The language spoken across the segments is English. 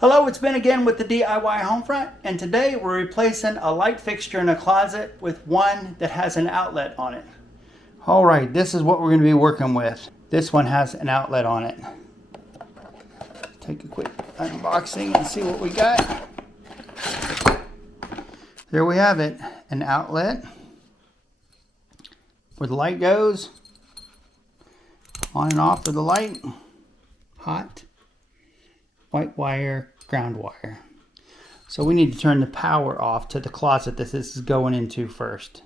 Hello, it's Ben again with the DIY Homefront, and today we're replacing a light fixture in a closet with one that has an outlet on it. Alright, this is what we're going to be working with. This one has an outlet on it. Take a quick unboxing and see what we got. There we have it, an outlet where the light goes, on and off with the light, hot, white wire, ground wire. So we need to turn the power off to the closet that this is going into first.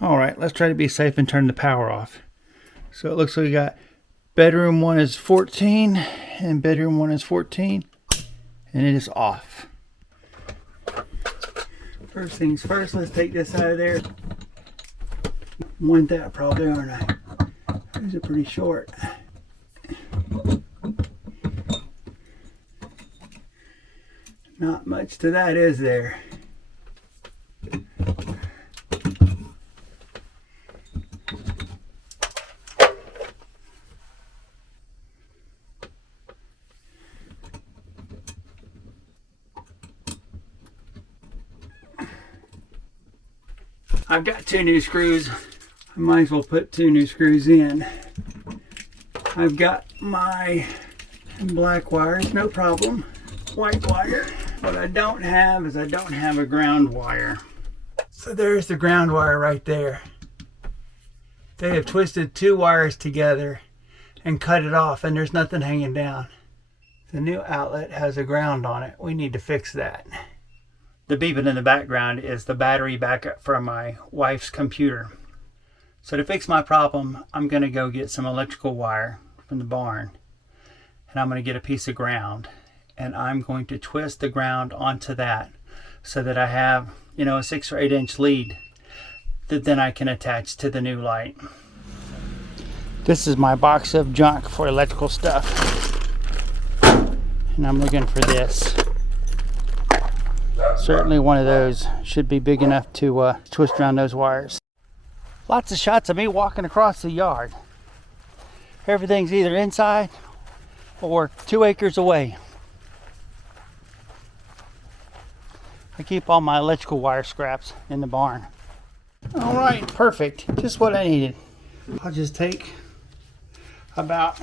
Alright, let's try to be safe and turn the power off. So it looks like we got bedroom 1 is 14 and bedroom 1 is 14, and it is off. First things first, let's take this out of there. Want that probably, aren't I? These are pretty short. Not much to that, is there? I've got 2 new screws. I might as well put 2 new screws in. I've got my black wires, no problem. White wire. What I don't have is I don't have a ground wire. So there's the ground wire right there. They have twisted 2 wires together and cut it off, and there's nothing hanging down. The new outlet has a ground on it. We need to fix that. The beeping in the background is the battery backup from my wife's computer. So to fix my problem, I'm going to go get some electrical wire from the barn, and I'm going to get a piece of ground, and I'm going to twist the ground onto that so that I have, a 6 or 8 inch lead that then I can attach to the new light. This is my box of junk for electrical stuff, and I'm looking for this. Certainly one of those should be big enough to twist around those wires. Lots of shots of me walking across the yard. Everything's either inside or 2 acres away. I keep all my electrical wire scraps in the barn. Alright, perfect. Just what I needed. I'll just take about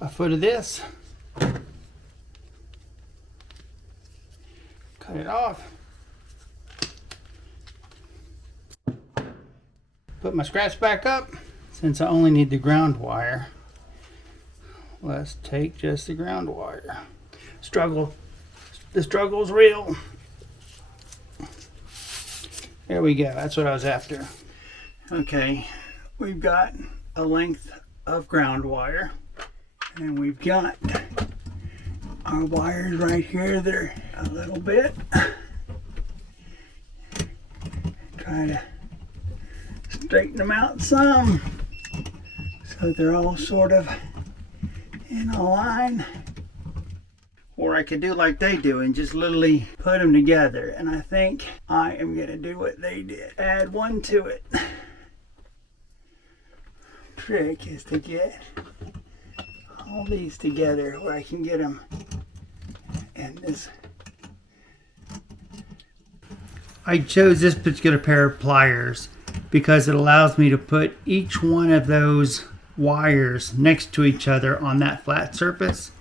a foot of this. Cut it off. Put my scraps back up. Since I only need the ground wire, let's take just the ground wire. The struggle's real. There we go. That's what I was after. Okay, we've got a length of ground wire, and we've got our wires right here. They're a little bit. Try to straighten them out some so they're all sort of in a line. Or I could do like they do and just literally put them together, and I think I am going to do what they did. Add one to it. Trick is to get all these together where I can get them in this. I chose this particular pair of pliers because it allows me to put each one of those wires next to each other on that flat surface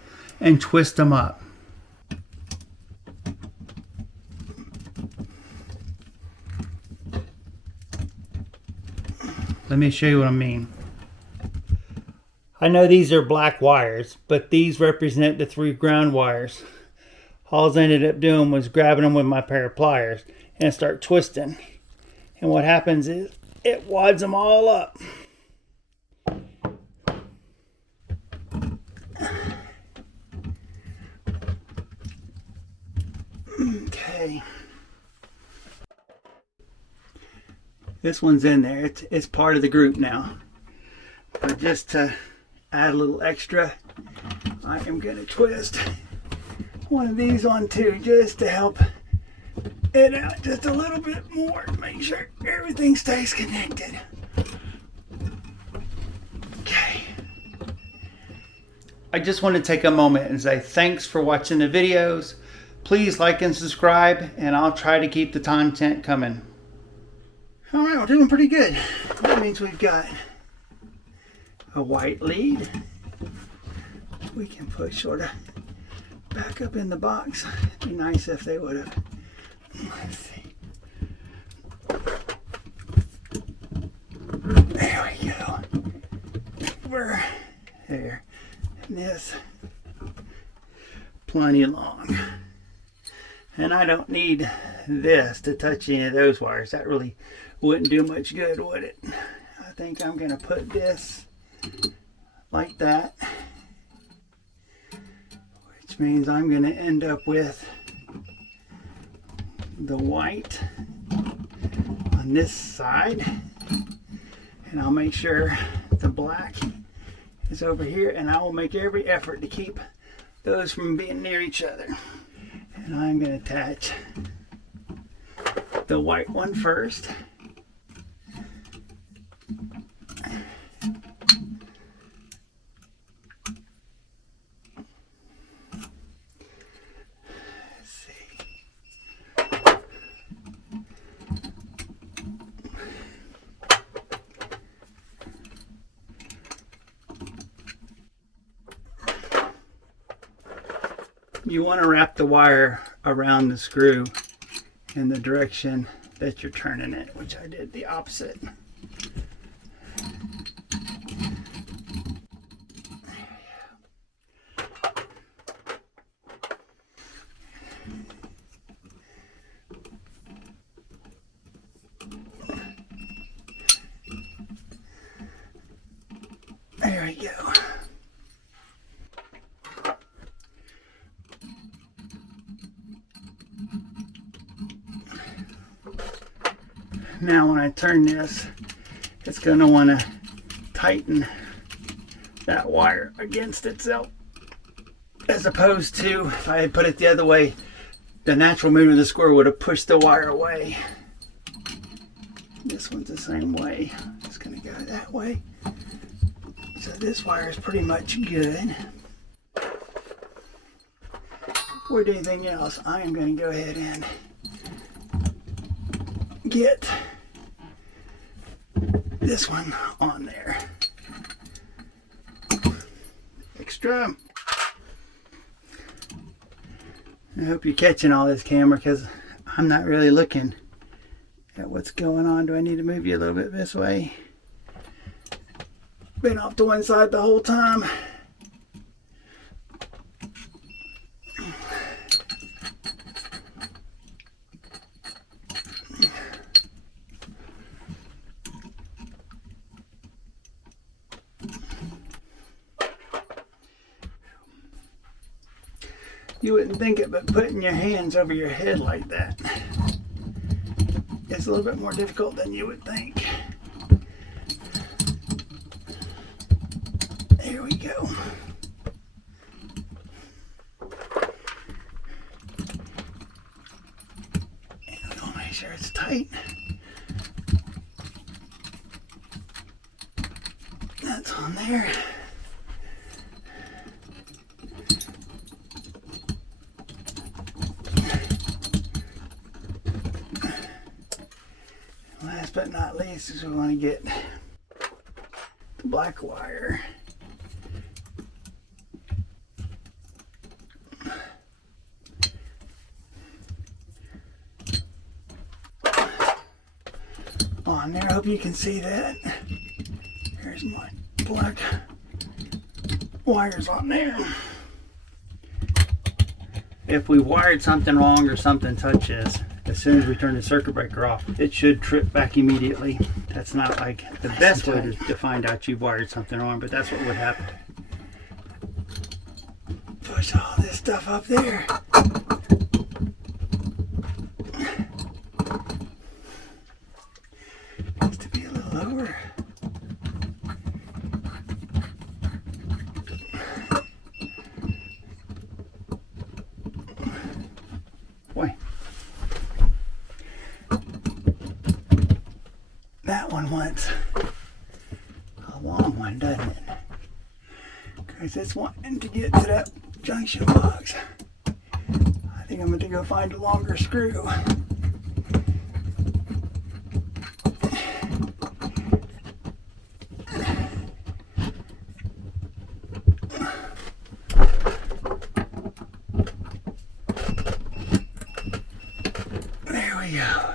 and twist them up. Let me show you what I mean. I know these are black wires, but these represent the 3 ground wires. All I ended up doing was grabbing them with my pair of pliers and start twisting. And what happens is it wads them all up. Okay. This one's in there. It's part of the group now. But just to add a little extra, I am going to twist one of these on too, just to help it out just a little bit more. Make sure everything stays connected. Okay. I just want to take a moment and say thanks for watching the videos. Please like and subscribe, and I'll try to keep the content coming. All right, we're doing pretty good. That means we've got a white lead. We can put sort of back up in the box. It'd be nice if they would have. Let's see. There we go. Over there. And this plenty long. And I don't need this to touch any of those wires. That really wouldn't do much good, would it? I think I'm going to put this like that, which means I'm going to end up with the white on this side, and I'll make sure the black is over here, and I will make every effort to keep those from being near each other. And I'm going to attach the white one first. You want to wrap the wire around the screw in the direction that you're turning it, which I did the opposite. There we go. Now when I turn this, it's going to want to tighten that wire against itself, as opposed to if I had put it the other way, the natural movement of the square would have pushed the wire away. This one's the same way. It's going to go that way. So this wire is pretty much good. Before we do anything else, I am going to go ahead and get this one on there. Extra. I hope you're catching all this, camera, because I'm not really looking at what's going on. Do I need to move you a little bit this way? Been off to one side the whole time. You wouldn't think it, but putting your hands over your head like that is a little bit more difficult than you would think. There we go. And we'll make sure it's tight. That's on there. Last but not least is we want to get the black wire. On there, I hope you can see that. Here's my black wires on there. If we wired something wrong or something touches, as soon as we turn the circuit breaker off, it should trip back immediately. That's not like the best way to find out you've wired something wrong, but that's what would happen. Push all this stuff up there. Needs to be a little lower. Boy. That one wants a long one, doesn't it? Because it's wanting to get to that junction box. I think I'm going to go find a longer screw. There we go.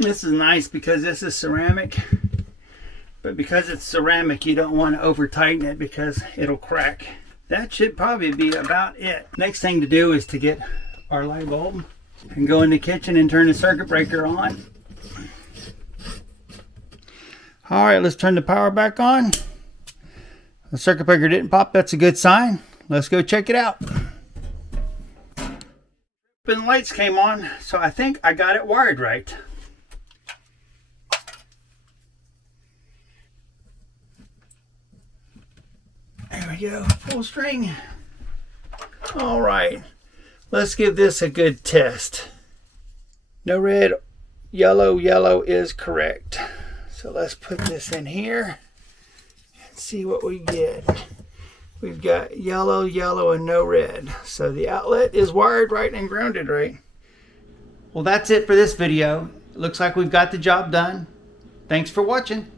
This is nice because this is ceramic, but because it's ceramic you don't want to over tighten it because it'll crack. That should probably be about it. Next thing to do is to get our light bulb and go in the kitchen and turn the circuit breaker on. Alright, let's turn the power back on. The circuit breaker didn't pop, that's a good sign. Let's go check it out. The lights came on, so I think I got it wired right. There we go, full string. All right, let's give this a good test. No red, yellow, yellow is correct. So let's put this in here and see what we get. We've got yellow, yellow, and no red. So the outlet is wired right and grounded right. Well, that's it for this video. Looks like we've got the job done. Thanks for watching.